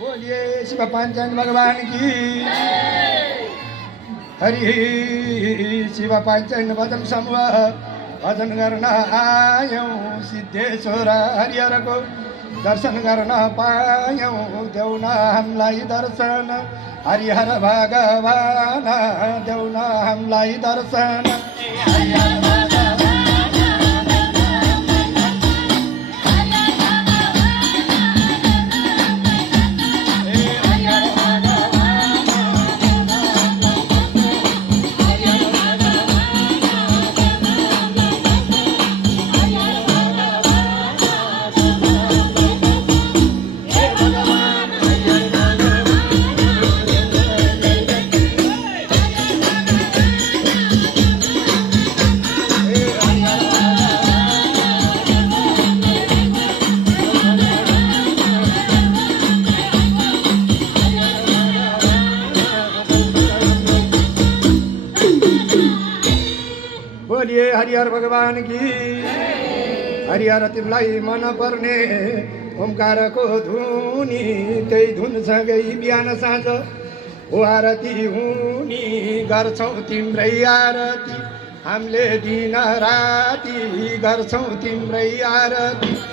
बोलिए शिव पांचन भगवान की हरि शिव पांचन भजन समूह भजन गर्न आयौँ सिद्धेश्वर हरिहरको दर्शन गर्न पायौँ देऊ न हामीलाई दर्शन हरिहर भगवान देऊ न हामीलाई दर्शन बोलिए हरिहर भगवान की हरिहर तिमीलाई मन पर्ने ओमकारको धुनी त्यही धुनसँगै बिहान साँझ हो आरती हुनी गर्छौँ तिम्रै आरती हामीले दिन राति गर्छौँ तिम्रै आरती